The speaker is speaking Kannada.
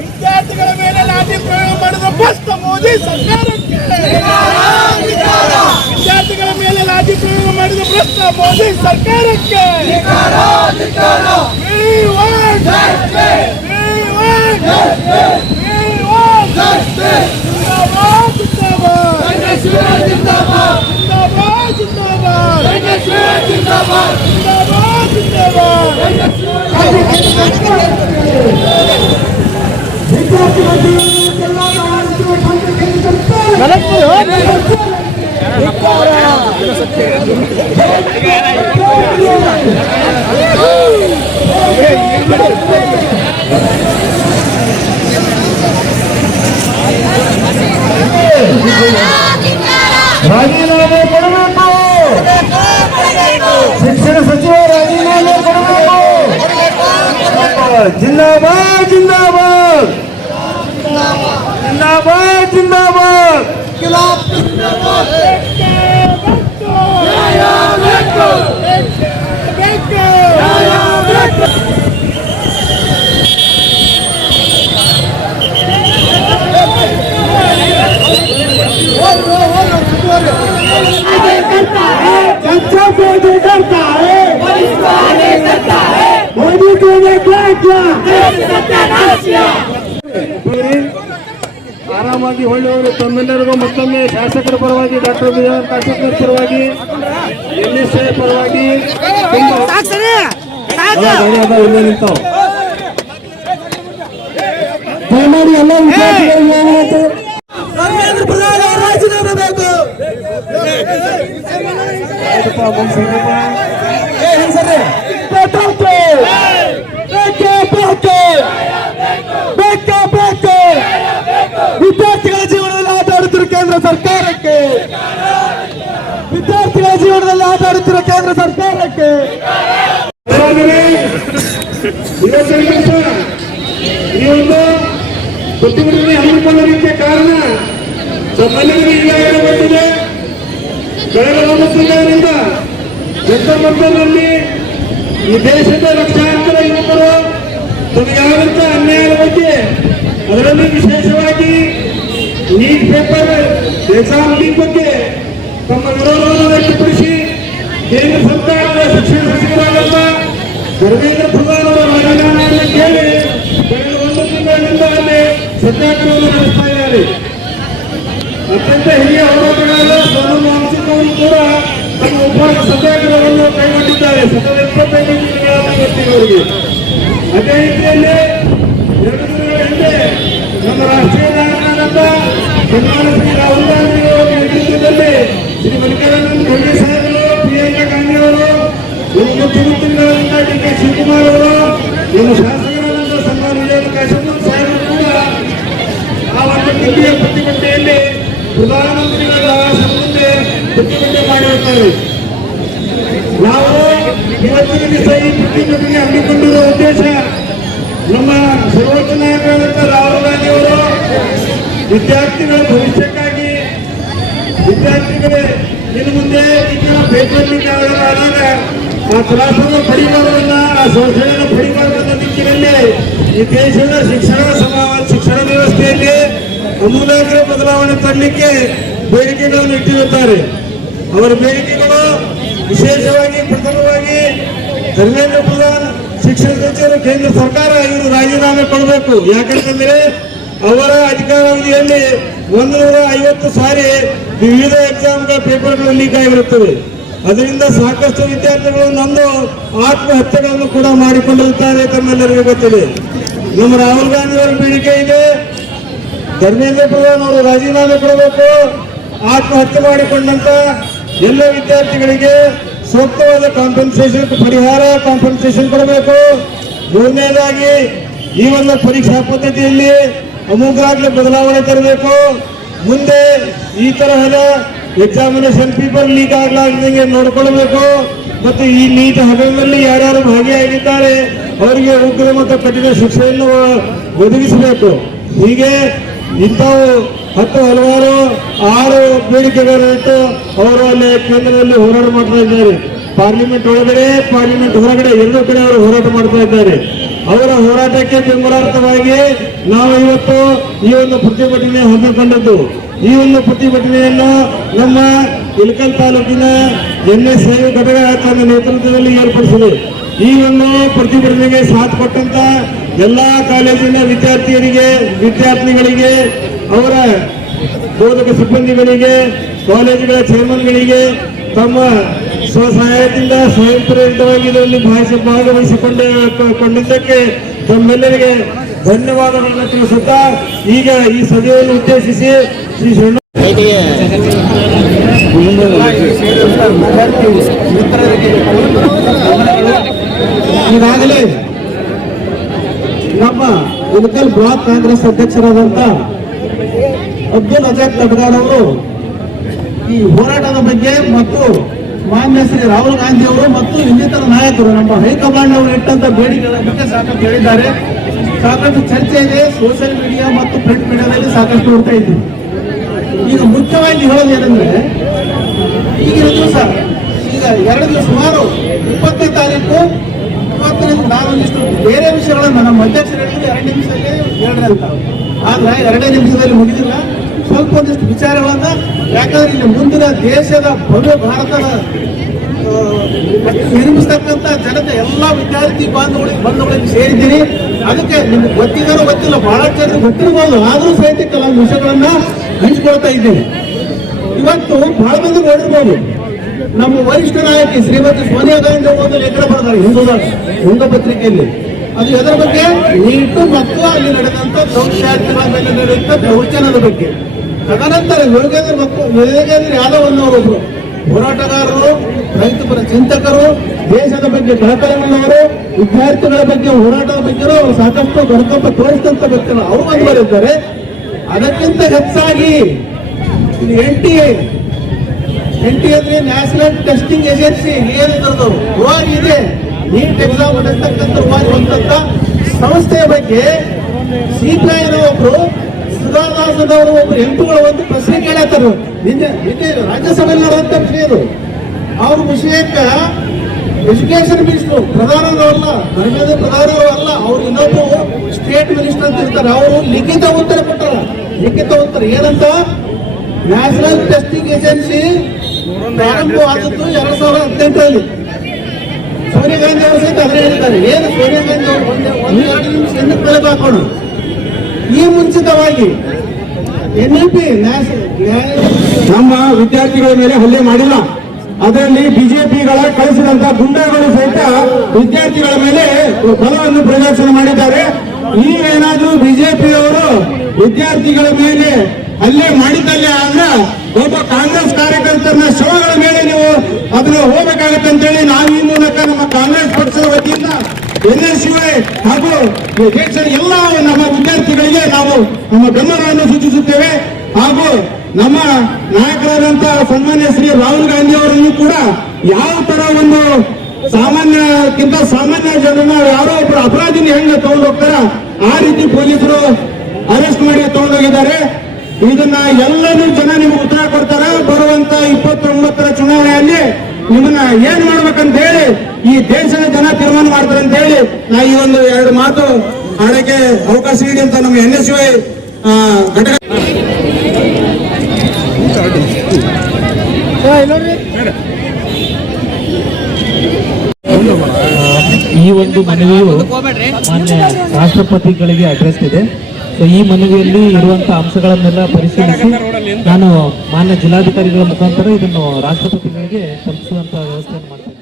ವಿದ್ಯಾರ್ಥಿಗಳ ಮೇಲೆ ಲಾಠಿ ಪ್ರಯೋಗ ಮಾಡಿದ ಭ್ರಷ್ಟ ಮೋದಿ ಸರ್ಕಾರಕ್ಕೆ, ವಿದ್ಯಾರ್ಥಿಗಳ ಮೇಲೆ ಲಾಠಿ ಪ್ರಯೋಗ ಮಾಡಿದ ಭ್ರಷ್ಟ ಮೋದಿ ಸರ್ಕಾರಕ್ಕೆ ರಾಜೀನಾಮೆ ಕೊಡಬೇಕು, ಶಿಕ್ಷಣ ಸಚಿವ ರಾಜೀನಾಮೆ ಕೊಡಬೇಕು. ಜಿಂದಾಬಾದ್ ಜಿಂದಾಬಾದ್ ಜಿಂದಾಬಾದ್ ಜಿಂದಾಬಾದ್. ಆರಾಮಾಗಿ ಒಳ್ಳೆಯವರು ತಮ್ಮೆಲ್ಲರಿಗೂ ಮತ್ತೊಮ್ಮೆ ಶಾಸಕರ ಪರವಾಗಿ ಡಾಕ್ಟರ್ ಬಿಆರ್ ಕಾಶಪ್ಪನವರ ಪರವಾಗಿ ಎನ್ಎಸ್ಎ ಪರವಾಗಿ ನಿಂತಾವ್ ದಯಮಾಡಿ ಎಲ್ಲ ವಿದ್ಯಾರ್ಥಿಗಳ ಜೀವನದಲ್ಲಿ ಆಟ ಆಡುತ್ತಿರುವ ಕೇಂದ್ರ ಸರ್ಕಾರಕ್ಕೆ, ವಿದ್ಯಾರ್ಥಿಗಳ ಜೀವನದಲ್ಲಿ ಆಟ ಆಡುತ್ತಿರುವ ಕೇಂದ್ರ ಸರ್ಕಾರಕ್ಕೆ ಈ ಒಂದು ಪ್ರತಿಭಟನೆ ಹಮ್ಮಿಕೊಳ್ಳಲಿಕ್ಕೆ ಕಾರಣ ನಮ್ಮೆಲ್ಲರಿಗೂ ಈಗಾಗಲೇ ಬಂದಿದೆ. ಕಳೆದ 1 ತಿಂಗಳಿನಿಂದ ಜನತಾ ಈ ದೇಶದ ಲಕ್ಷಾಂತರ ಯುವಕರು ತಮಗಾದಂತ ಅನ್ಯಾಯದ ಬಗ್ಗೆ, ಅದರಲ್ಲಿ ವಿಶೇಷವಾಗಿ ನೀಟ್ ಪೇಪರ್ ಎಕ್ಸಾಮ್ ಲೀಕ್ ಬಗ್ಗೆ ತಮ್ಮ ವಿರೋಧವನ್ನು ವ್ಯಕ್ತಪಡಿಸಿ ಕೇಂದ್ರ ಸರ್ಕಾರದ ಶಿಕ್ಷಣ ಸಚಿವರಾದಂತ ಧರ್ಮೇಂದ್ರ ಪ್ರಧಾನ್ ಅವರ ರಾಜೀನಾಮೆಯನ್ನು ಕೇಳಿ ಕಳೆದ 1 ತಿಂಗಳಿನಿಂದ ಅಲ್ಲಿ ಸತ್ಯಾಗ್ರಹವನ್ನು ನಡೆಸ್ತಾ ಇದ್ದಾರೆ. ಅತ್ಯಂತ ಹಿರಿಯ ಹೋರಾಟಗಾರರು ಸೋನು ಮಾನ್ಸಿಂಗ್ ಅವರು ಕೂಡ ತಮ್ಮ ಉಪವಾಸ ಸತ್ಯಾಗ್ರಹವನ್ನು ಕೈಗೊಂಡಿದ್ದಾರೆ ಸತತ 25 ದಿನಗಳವರೆಗೆ. ಅದೇ ರೀತಿಯಲ್ಲಿ 2 ದಿನಗಳ ಹಿಂದೆ ನಮ್ಮ ರಾಷ್ಟ್ರೀಯ ನಾಯಕರಾದಂತ ಸನ್ಮಾನ ಶ್ರೀ ರಾಹುಲ್ ಗಾಂಧಿ ಅವರ ನೇತೃತ್ವದಲ್ಲಿ ಶ್ರೀ ಮಲ್ಲಿಕಾರ್ಜುನ ಖರ್ಗೆ ಸಾಹೇಬರು, ಪ್ರಿಯಾಂಕಾ ಗಾಂಧಿ ಅವರು, ಮುಖ್ಯಮಂತ್ರಿಗಳಾದಂತ ಡಿ ಕೆ ಶಿವಕುಮಾರ್ ಅವರು, ನಮ್ಮ ಶಾಸಕರಾದಂತ ಸನ್ಮಾನ ವಿಜಯ ಕಾಶಪ್ಪನವರ ಸಾಹೇಬರು ಕೂಡ ಆ ಒಂದು ದಿಲ್ಲಿಯ ಪ್ರತಿಭಟನೆಯಲ್ಲಿ ಪ್ರಧಾನಮಂತ್ರಿಗಳ ಮುಂದೆ ಪ್ರತಿಭಟನೆ ಮಾಡಿರುತ್ತಾರೆ. ನಾವು ಇವತ್ತಿನ ದಿವಸ ಈ ಪ್ರತಿಭಟನೆ ಹಮ್ಮಿಕೊಂಡಿರುವ ಉದ್ದೇಶ, ನಮ್ಮ ಸರ್ವೋಚ್ಚ ನಾಯಕರಾದಂಥ ರಾಹುಲ್ ಗಾಂಧಿ ಅವರು ವಿದ್ಯಾರ್ಥಿಗಳ ಭವಿಷ್ಯಕ್ಕಾಗಿ, ವಿದ್ಯಾರ್ಥಿಗಳೇ ಇನ್ನು ಮುಂದೆ ಈಗ ಪೇಪರ್ ಲೀಕ್ ಆದಾಗ ಆ ತ್ರಾಸನ್ನು ಪಡಿಬಾರದನ್ನ, ಆ ಶೋಷಣೆಯನ್ನು ಪಡಿಬಾರದನ್ನ ದಿಕ್ಕಿನಲ್ಲಿ ಈ ದೇಶದ ಶಿಕ್ಷಣ ವ್ಯವಸ್ಥೆಯಲ್ಲಿ ಅಮೂಲಾಗ್ರ ಬದಲಾವಣೆ ತರಲಿಕ್ಕೆ ಬೇಡಿಕೆಗಳನ್ನು ಇಟ್ಟಿರುತ್ತಾರೆ. ಅವರ ಬೇಡಿಕೆಗಳು ವಿಶೇಷವಾಗಿ ಪ್ರಥಮವಾಗಿ ಧರ್ಮೇಂದ್ರ ಪ್ರಧಾನ್ ಶಿಕ್ಷಣ ಸಚಿವರು ಕೇಂದ್ರ ಸರ್ಕಾರ ಇವರು ರಾಜೀನಾಮೆ ಕೊಡಬೇಕು. ಯಾಕಂತಂದ್ರೆ ಅವರ ಅಧಿಕಾರಾವಧಿಯಲ್ಲಿ 150 ಸಾರಿ ವಿವಿಧ ಎಕ್ಸಾಮ್ಗಳ ಪೇಪರ್ಗಳು ಲೀಕ್ ಆಗಿರುತ್ತವೆ. ಅದರಿಂದ ಸಾಕಷ್ಟು ವಿದ್ಯಾರ್ಥಿಗಳು ನಮ್ದು ಆತ್ಮಹತ್ಯೆಗಳನ್ನು ಕೂಡ ಮಾಡಿಕೊಂಡಿರುತ್ತಾರೆ, ತಮ್ಮೆಲ್ಲರಿಗೂ ಗೊತ್ತಿದೆ. ನಮ್ಮ ರಾಹುಲ್ ಗಾಂಧಿ ಅವರ ಬೇಡಿಕೆ ಇದೆ, ಧರ್ಮೇಂದ್ರ ಪ್ರಧಾನ್ ಅವರು ರಾಜೀನಾಮೆ ಕೊಡಬೇಕು. ಆತ್ಮಹತ್ಯೆ ಮಾಡಿಕೊಂಡಂತ ಎಲ್ಲ ವಿದ್ಯಾರ್ಥಿಗಳಿಗೆ ಸೂಕ್ತವಾದ ಕಾಂಪನ್ಸೇಷನ್ ಕೊಡಬೇಕು. 3ನೇದಾಗಿ ಈ ಒಂದು ಪರೀಕ್ಷಾ ಪದ್ಧತಿಯಲ್ಲಿ ಅಮೂಲಾಗ್ರ ಬದಲಾವಣೆ ತರಬೇಕು. ಮುಂದೆ ಈ ತರಹದ ಎಕ್ಸಾಮಿನೇಷನ್ ಪೇಪರ್ ಲೀಕ್ ಆಗಲಾರ್ದಂಗೆ ನೋಡಿಕೊಳ್ಳಬೇಕು. ಮತ್ತು ಈ ನೀಟ್ ಹಗರಣದಲ್ಲಿ ಯಾರ್ಯಾರು ಭಾಗಿಯಾಗಿದ್ದಾರೆ ಅವರಿಗೆ ಉಗ್ರ ಮತ್ತು ಕಠಿಣ ಶಿಕ್ಷೆಯನ್ನು ಒದಗಿಸಬೇಕು. ಹೀಗೆ ಇಂಥವು ಹಲವಾರು 6 ಬೇಡಿಕೆಗಳನ್ನು ಇಟ್ಟು ಅವರು ಅಲ್ಲಿ ಕೇಂದ್ರದಲ್ಲಿ ಹೋರಾಟ ಮಾಡ್ತಾ ಇದ್ದಾರೆ. ಪಾರ್ಲಿಮೆಂಟ್ ಒಳಗಡೆ ಪಾರ್ಲಿಮೆಂಟ್ ಹೊರಗಡೆ ಎರಡೂ ಕಡೆ ಅವರು ಹೋರಾಟ ಮಾಡ್ತಾ ಇದ್ದಾರೆ. ಅವರ ಹೋರಾಟಕ್ಕೆ ಬೆಂಬಲಾರ್ಥವಾಗಿ ನಾವು ಇವತ್ತು ಈ ಒಂದು ಪ್ರತಿಭಟನೆ ಹಮ್ಮಿಕೊಂಡದ್ದು. ಈ ಒಂದು ಪ್ರತಿಭಟನೆಯನ್ನು ನಮ್ಮ ಇಳಕಲ್ ತಾಲೂಕಿನ NSA ಘಟಕ ತನ್ನ ನೇತೃತ್ವದಲ್ಲಿ ಏರ್ಪಡಿಸಿದೆ. ಈ ಒಂದು ಪ್ರತಿಭಟನೆಗೆ ಸಾಥ್ ಕೊಟ್ಟಂತ ಎಲ್ಲಾ ಕಾಲೇಜಿನ ವಿದ್ಯಾರ್ಥಿಗಳಿಗೆ ಅವರ ಬೋಧಕ ಸಿಬ್ಬಂದಿಗಳಿಗೆ ಕಾಲೇಜುಗಳ ಚೇರ್ಮನ್ಗಳಿಗೆ ತಮ್ಮ ಸ್ವಸಹಾಯದಿಂದ ಸ್ವಯಂ ಪ್ರೇರಿತವಾಗಿ ಇದರಲ್ಲಿ ಭಾಗವಹಿಸಿಕೊಂಡಿದ್ದಕ್ಕೆ ತಮ್ಮೆಲ್ಲರಿಗೆ ಧನ್ಯವಾದಗಳನ್ನು ತಿಳಿಸುತ್ತಾ ಈಗ ಈ ಸಭೆಯನ್ನು ಉದ್ದೇಶಿಸಿ ಶ್ರೀ ಶರಣ ಈಗಾಗಲೇ ನಮ್ಮ ಇಳಕಲ್ ಬ್ಲಾಕ್ ಕಾಂಗ್ರೆಸ್ ಅಧ್ಯಕ್ಷರಾದಂತ ಅಬ್ದುಲ್ ಅಜಾಕ್ ತಡ್ಗಾರ್ ಅವರು ಈ ಹೋರಾಟದ ಬಗ್ಗೆ ಮತ್ತು ಮಾನ್ಯ ಶ್ರೀ ರಾಹುಲ್ ಗಾಂಧಿ ಅವರು ಮತ್ತು ಇನ್ನಿತರ ನಾಯಕರು ನಮ್ಮ ಹೈಕಮಾಂಡ್ ಅವರು ಇಟ್ಟಂತ ಬೇಡಿಕೆಗಳ ಬಗ್ಗೆ ಸಾಕಷ್ಟು ಹೇಳಿದ್ದಾರೆ. ಸಾಕಷ್ಟು ಚರ್ಚೆ ಇದೆ ಸೋಷಿಯಲ್ ಮೀಡಿಯಾ ಮತ್ತು ಪ್ರಿಂಟ್ ಮೀಡಿಯಾದಲ್ಲಿ ಸಾಕಷ್ಟು ನೋಡ್ತಾ ಇದ್ದೀವಿ. ಈಗ ಮುಖ್ಯವಾಗಿ ಹೇಳೋದೇನೆಂದ್ರೆ ಈಗಿನ ದಿವಸ ಈಗ 2 ದಿವಸ ಸುಮಾರು 20ನೇ ತಾರೀಕು ಇವತ್ತಿನಿಂದ ನಾನೊಂದಿಷ್ಟು ಬೇರೆ ವಿಷಯಗಳನ್ನು ನಮ್ಮ ಅಧ್ಯಕ್ಷರು ಹೇಳಿದ್ರು 2 ನಿಮಿಷದಲ್ಲಿ ಹೇಳ್ರಿ ಅಂತ. ಆದ್ರೆ 2 ನಿಮಿಷದಲ್ಲಿ ಮುಗಿದಿಲ್ಲ. ಸ್ವಲ್ಪ ಒಂದಿಷ್ಟು ವಿಚಾರಗಳನ್ನ, ಯಾಕಂದ್ರೆ ಇಲ್ಲಿ ಮುಂದಿನ ದೇಶದ ಭವ್ಯ ಭಾರತದ ನಿರ್ಮಿಸ್ತಕ್ಕಂಥ ಜನತೆ ಎಲ್ಲ ವಿದ್ಯಾರ್ಥಿ ಬಂಧುಗಳಿಗೆ ಸೇರಿದ್ದೀನಿ. ಅದಕ್ಕೆ ನಿಮ್ಗೆ ಗೊತ್ತಿಗಾರೋ ಗೊತ್ತಿಲ್ಲ, ಬಹಳಷ್ಟು ಜನರಿಗೆ ಗೊತ್ತಿರ್ಬೋದು, ಆದರೂ ಸಹಿತ ಕೆಲವೊಂದು ವಿಷಯಗಳನ್ನ ಹಂಚಿಕೊಳ್ತಾ ಇದ್ದೀನಿ. ಇವತ್ತು ಬಹಳ ಮಂದಿ ನೋಡಿರ್ಬೋದು, ನಮ್ಮ ವರಿಷ್ಠ ನಾಯಕಿ ಶ್ರೀಮತಿ ಸೋನಿಯಾ ಗಾಂಧಿ ಅವರು ಒಂದು ಲೇಖನ ಬರ್ತಾರೆ ಹಿಂದೂ ಪತ್ರಿಕೆಯಲ್ಲಿ. ಅದು ಅದರ ಬಗ್ಗೆ ನೀಟು ಮತ್ತು ಅಲ್ಲಿ ನಡೆದಂತ ವಿದ್ಯಾರ್ಥಿಗಳ ಮೇಲೆ ನಡೆಯುತ್ತ ಪ್ರವಚನದ ಬಗ್ಗೆ. ತದನಂತರ ಯೋಗೇಂದ್ರ ಯಾದವ್ ಅನ್ನೋರು ಹೋರಾಟಗಾರರು, ರೈತಪರ ಚಿಂತಕರು, ದೇಶದ ಬಗ್ಗೆ ಕಳಕಳಿಯುಳ್ಳವರು, ವಿದ್ಯಾರ್ಥಿಗಳ ಬಗ್ಗೆ ಹೋರಾಟದ ಬಗ್ಗೆ ಅವರು ಸಾಕಷ್ಟು ಗಣಕಂಪ ತೋರಿಸಿದಂತ ವ್ಯಕ್ತಿಗಳು ಅವರು ಮುಂದುವರಿದ್ದಾರೆ. ಅದಕ್ಕಿಂತ ಹೆಚ್ಚಾಗಿ NTA ಅಂದ್ರೆ ನ್ಯಾಷನಲ್ ಟೆಸ್ಟಿಂಗ್ ಏಜೆನ್ಸಿ ಏನಿದ್ರು ಇದೆ, ನೀಟ್ ಎಕ್ಸಾಮ್ ನಡೆಸ್ತಕ್ಕಂಥ ಹೊಂದಂತ ಸಂಸ್ಥೆಯ ಬಗ್ಗೆ CPI ಒಬ್ರು ಸುಧಾದಾಸದವರು ಒಬ್ರು ಎಂಟುಗಳು ಒಂದು ಪ್ರಶ್ನೆ ಕೇಳತ್ತಾರೆ. ನಿನ್ನೆ ರಾಜ್ಯಸಭೆಯಲ್ಲಿ ನಡೆದಂತ ವಿಷಯ ಇದು. ಅವ್ರ ವಿಷಯಕ್ಕ ಎಜುಕೇಶನ್ ಮಿನಿಸ್ಟರ್ ಪ್ರಧಾನರಲ್ಲ, ಧರ್ಮೇಂದ್ರ ಪ್ರಧಾನರು ಅಲ್ಲ, ಅವ್ರು ಇನ್ನೊಬ್ಬರು ಸ್ಟೇಟ್ ಮಿನಿಸ್ಟರ್ ಅಂತ ಇರ್ತಾರೆ. ಅವರು ಲಿಖಿತ ಉತ್ತರ ಕೊಟ್ಟಾರ. ಲಿಖಿತ ಉತ್ತರ ಏನಂತ, ನ್ಯಾಷನಲ್ ಟೆಸ್ಟಿಂಗ್ ಏಜೆನ್ಸಿ ಪ್ರಾರಂಭವಾದದ್ದು 2018ರಲ್ಲಿ. ಸೋನಿಯಾ ಗಾಂಧಿ ಅವರು ಸಹಿತ ಅದೇ ಹೇಳಿದ್ದಾರೆ. ಏನು ಸೋನಿಯಾ ಗಾಂಧಿ ಅವರು 1-2 ನಿಮಿಷ ಹಿಂದಕ್ಕೆ ತಲೆ ಹಾಕೋಣ. ಈ ಮುಂಚಿತವಾಗಿ NUP ನಮ್ಮ ವಿದ್ಯಾರ್ಥಿಗಳ ಮೇಲೆ ಹಲ್ಲೆ ಮಾಡಿಲ್ಲ. ಅದರಲ್ಲಿ ಬಿಜೆಪಿಗಳ ಕಳಿಸಿದಂತ ಗುಂಡಾಗಳು ಸಹಿತ ವಿದ್ಯಾರ್ಥಿಗಳ ಮೇಲೆ ಬಲವನ್ನು ಪ್ರದರ್ಶನ ಮಾಡಿದ್ದಾರೆ. ನೀವೇನಾದ್ರೂ ಬಿಜೆಪಿಯವರು ವಿದ್ಯಾರ್ಥಿಗಳ ಮೇಲೆ ಹಲ್ಲೆ ಮಾಡಿದ್ದಲ್ಲೇ ಆದ್ರೆ ಒಬ್ಬ ಕಾಂಗ್ರೆಸ್ ಕಾರ್ಯಕರ್ತರನ್ನ ಶವಗಳ ಮೇಲೆ ನೀವು ಅದನ್ನು ಹೋಗ್ಬೇಕಾಗತ್ತೆ ಅಂತೇಳಿ ನಾವು ಈ ಮೂಲಕ ನಮ್ಮ ಕಾಂಗ್ರೆಸ್ ಪಕ್ಷದ ವತಿಯಿಂದ NSUI ಹಾಗೂ ದೇಶದ ಎಲ್ಲ ನಮ್ಮ ವಿದ್ಯಾರ್ಥಿಗಳಿಗೆ ನಾವು ನಮ್ಮ ಬೆಂಬಲವನ್ನು ಸೂಚಿಸುತ್ತೇವೆ. ಹಾಗೂ ನಮ್ಮ ನಾಯಕರಾದಂತ ಸನ್ಮಾನ್ಯ ಶ್ರೀ ರಾಹುಲ್ ಗಾಂಧಿ ಅವರನ್ನು ಕೂಡ ಯಾವ ತರ ಒಂದು ಸಾಮಾನ್ಯಕ್ಕಿಂತ ಸಾಮಾನ್ಯ ಜನರನ್ನ ಯಾರೋ ಒಬ್ಬರು ಅಪರಾಧಿನ ಹೆಂಗ ತಗೊಂಡು ಹೋಗ್ತಾರ ಆ ರೀತಿ ಪೊಲೀಸರು ಅರೆಸ್ಟ್ ಮಾಡಿ ತಗೊಂಡೋಗಿದ್ದಾರೆ. ಇದನ್ನ ಎಲ್ಲರೂ ಜನ ನಿಮ್ಗೆ ಉತ್ತರ ಕೊಡ್ತಾರ. ಬರುವಂತ 29ರ ಚುನಾವಣೆಯಲ್ಲಿ ನಿಮ್ಮನ್ನ ಏನ್ ಮಾಡ್ಬೇಕಂತ ಹೇಳಿ ಈ ದೇಶದ ಜನ ತೀರ್ಮಾನ ಮಾಡ್ತಾರೆ ಅಂತ ಹೇಳಿ ನಾ ಈ ಒಂದು 2 ಮಾತು ಆಡಕ್ಕೆ ಅವಕಾಶ ನೀಡಿ ಅಂತ ನಮ್ಮ NSUI ಘಟಕ ಈ ಒಂದು ಮನವಿಯು ಮಾನ್ಯ ರಾಷ್ಟ್ರಪತಿಗಳಿಗೆ ಅಡ್ರೆಸ್ ಇದೆ. ಸೊ ಈ ಮನವಿಯಲ್ಲಿ ಇರುವಂತಹ ಅಂಶಗಳನ್ನೆಲ್ಲ ಪರಿಶೀಲಿಸಿ ನಾನು ಮಾನ್ಯ ಜಿಲ್ಲಾಧಿಕಾರಿಗಳ ಮುಖಾಂತರ ಇದನ್ನು ರಾಷ್ಟ್ರಪತಿಗಳಿಗೆ ತಲುಪಿಸುವಂತ ವ್ಯವಸ್ಥೆಯನ್ನು ಮಾಡ್ತೇನೆ.